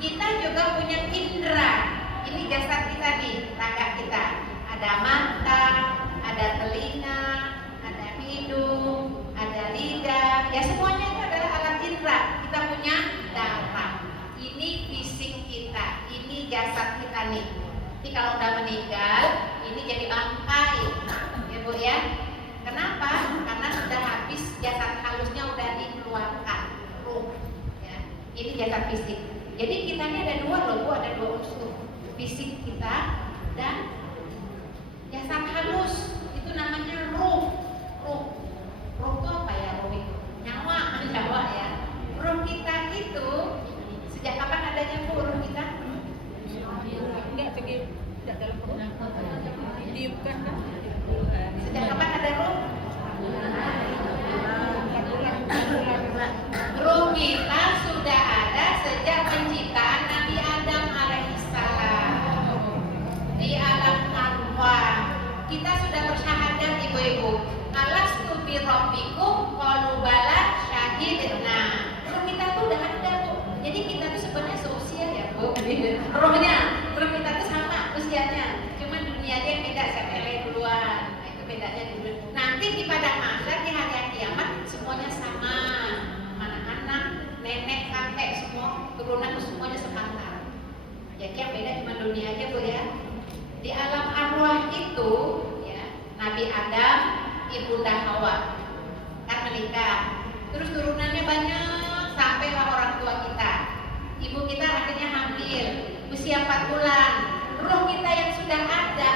kita juga punya indera. Ini jasad kita nih, raga kita. Ada mata, ada telinga, ada hidung, ada lidah. Ya semuanya itu adalah alat indera. Kita punya darah. Ini fisik kita, ini jasad kita nih. Tapi kalau udah meninggal, ini jadi bangkai, ya Bu ya. Kenapa? Karena sudah habis jasad halusnya udah dikeluarkan, ruh. Ya. Ini jasad fisik. Jadi kita ini ada dua loh Bu, ada dua unsur. Fisik kita dan jasad halus. Itu namanya ruh. Ruh itu apa ya ruh itu? Nyawa ya. Ruh kita itu sejak kapan adanya Bu ruh kita? Tidak dalam perut. Ditiupkan kan? Sejak kapan ada ruh? Ruh kita sudah ada sejak penciptaan Nabi Adam alaihissalam. Di alam arwah kita sudah bersyahadat ibu-ibu. Alastu bi rabbikum qalu bala syahidna. Ruh kita tuh udah ada tuh. Jadi kita tuh sebenarnya seusia ya Bu. Ruh kita tuh sama usianya. Cuma dunianya yang beda, saya duluan. Nah, itu bedanya dulu. Nanti di padang mahsyar di hari kiamat semuanya sama. Anak-anak, nenek, kakek semua turunan semuanya sepantar. Jadi yang beda cuma dunia aja Bu ya. Di alam arwah itu ya, Nabi Adam, Ibunda Hawa kan menikah. Terus turunannya banyak sampailah orang tua kita. Ibu kita akhirnya hamil usia 4 bulan. Ruh kita yang sudah ada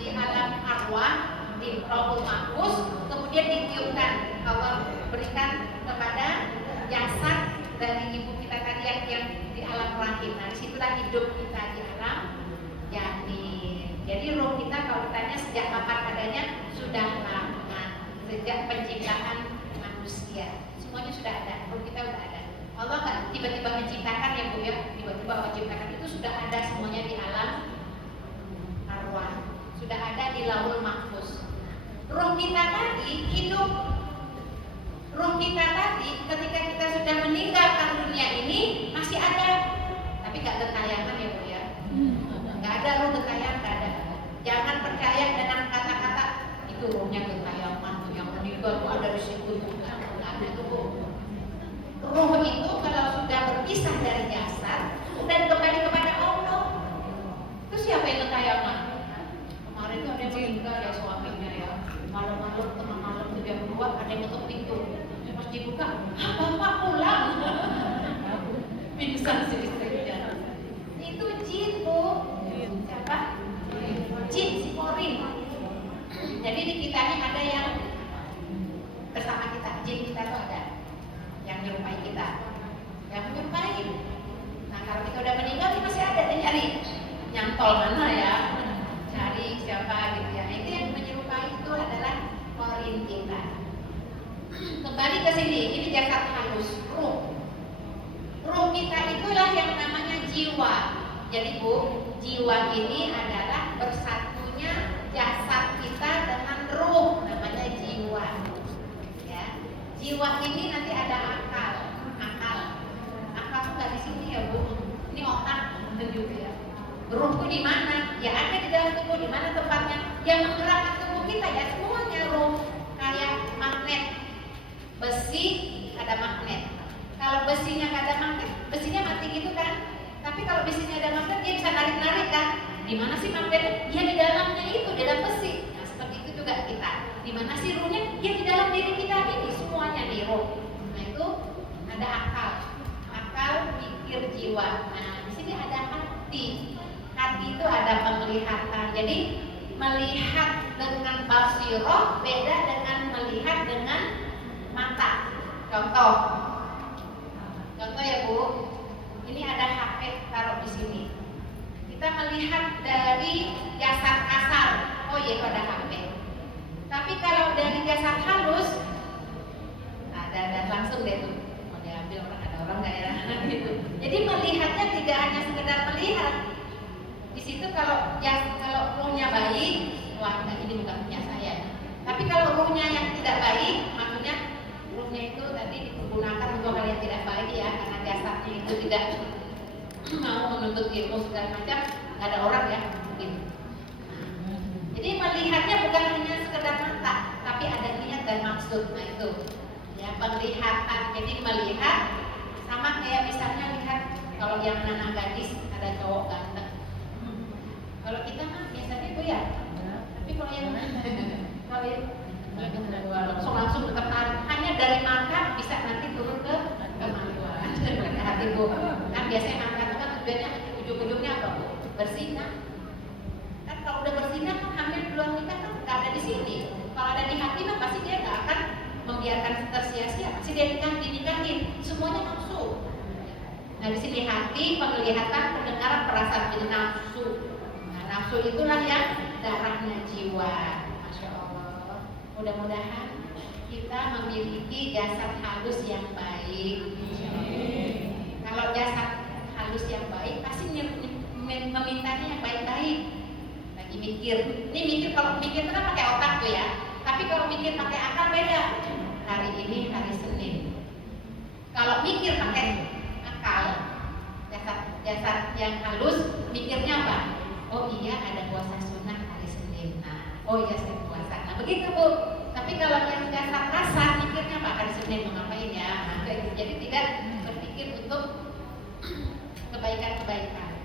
di alam arwah di Lauhul Mahfuz kemudian ditiupkan, Allah berikan kepada jasad dari ibu kita tadi yang di alam rahim. Nah disitulah hidup kita di alam janin. Jadi ruh kita kalau ditanya sejak kapan adanya, sudah lama, sejak penciptaan manusia semuanya sudah ada, ruh kita sudah ada. Allah nggak tiba-tiba menciptakan ya Bu ya, tiba-tiba menciptakan, itu sudah ada semuanya di alam arwah, sudah ada di Lauhul Mahfuz. Ruh kita tadi hidup. Ruh kita tadi ketika kita sudah meninggalkan dunia ini masih ada, tapi nggak gentayangan ya Bu ya, nggak ada ruh gentayangan, nggak ada. Jangan percaya dengan kata-kata itu ruhnya gentayangan, yang meninggal tuh ada di situ, nggak ada itu Bu. Ruh itu kalau sudah berpisah dari jasad dan kembali kepada Allah, itu siapa yang gentayangan? Kemarin tuh ada yang meninggal ya suaminya ya, malam-malam tengah malam tuh dia keluar, ada yang ketuk pintu, pas dibuka, bapak pulang, pingsan si istrinya. Itu jin Bu, siapa? Jin si Korin. Jadi di kita ini ada yang bersama kita, jin kita tuh ada yang menyerupai kita, yang menyerupai. Nah kalau kita udah meninggal, kita masih ada yang nyari, nyantol mana ya, cari siapa gitu ya. Itu yang menyerupai itu adalah korin kita. Kembali ke sini, ini jasad halus, ruh. Ruh kita itulah yang namanya jiwa. Jadi Bu, jiwa ini adalah bersatunya jasad kita dengan ruh, namanya jiwa. Ya. Jiwa ini nanti ada akal tuh nggak di sini ya Bu. Ini otak juga ya. Ruh itu di mana? Ya ada di dalam tubuh. Di mana tempatnya? Yang menggerakkan tubuh kita ya semuanya ruh. Kayak magnet, besi ada magnet. Kalau besinya nggak ada magnet, besinya mati gitu kan? Tapi kalau besinya ada magnet, dia bisa narik-narik kan? Di mana sih magnet? Ya di dalamnya itu, di dalam besi. Nah seperti itu juga kita. Di mana sih ruhnya? Ya di dalam diri kita ini semuanya nih ruh. Nah itu ada akal, pikir, jiwa. Nah di sini ada hati. Hati itu ada penglihatan. Jadi melihat dengan basiroh beda dengan melihat dengan mata. Contoh ya Bu. Ini ada HP taruh di sini. Kita melihat dari jasad kasar. Oh iya, ada HP. Tapi kalau dari jasad halus, ada langsung deh tuh. Mau diambil orang, ada orang nggak ya? Gitu. Jadi melihatnya tidak hanya sekedar melihat. Di situ kalau ruhnya baik, wah ini bukan punya saya. Tapi kalau ruhnya yang tidak baik, maksudnya ruhnya itu tadi digunakan untuk hal yang tidak baik ya, karena jasadnya itu tidak mau menuntut ilmu segala macam, nggak ada orang ya gitu. Jadi melihatnya bukan hanya sekedar mata, tapi ada niat dan maksud. Nah itu ya penglihatan. Jadi melihat sama kayak misalnya lihat kalau yang anak gadis ada cowok ganteng. Kalau kita mah biasanya itu ya. Tapi kalau yang kalau langsung tertarik hanya dari mata bisa nanti turun ke kemaluan. Hati bu. Kan biasanya mata itu kan tujuannya ujung-ujungnya apa bu? Bersinar. Kan kalau udah bersinar kan hamil belum nikah kan nggak ada di sini. Kalau ada di hati mah pasti dia nggak akan membiarkan tersia-sia. Pasti dia dinikahin. Semuanya nafsu. Nah di sini hati, penglihatan, pendengaran, perasaan, jadi nafsu. Nah nafsu itulah yang darahnya jiwa. Masya Allah. Mudah-mudahan kita memiliki jasad halus yang baik. Kalau jasad halus yang baik pasti memintanya yang baik-baik. Lagi mikir, ini mikir kalau mikir itu kan pakai otak tuh ya. Tapi kalau mikir pakai akal beda. Hari ini hari Senin. Kalau mikir pakai akal, jasad yang halus, mikirnya apa? Oh iya ada puasa sunnah hari Senin. Nah, oh iya saya puasa. Nah begitu bu. Tapi kalau yang jasad kasar, mikirnya apa? Hari Senin mau ngapain ya? Nah, jadi tidak berpikir untuk kebaikan-kebaikan.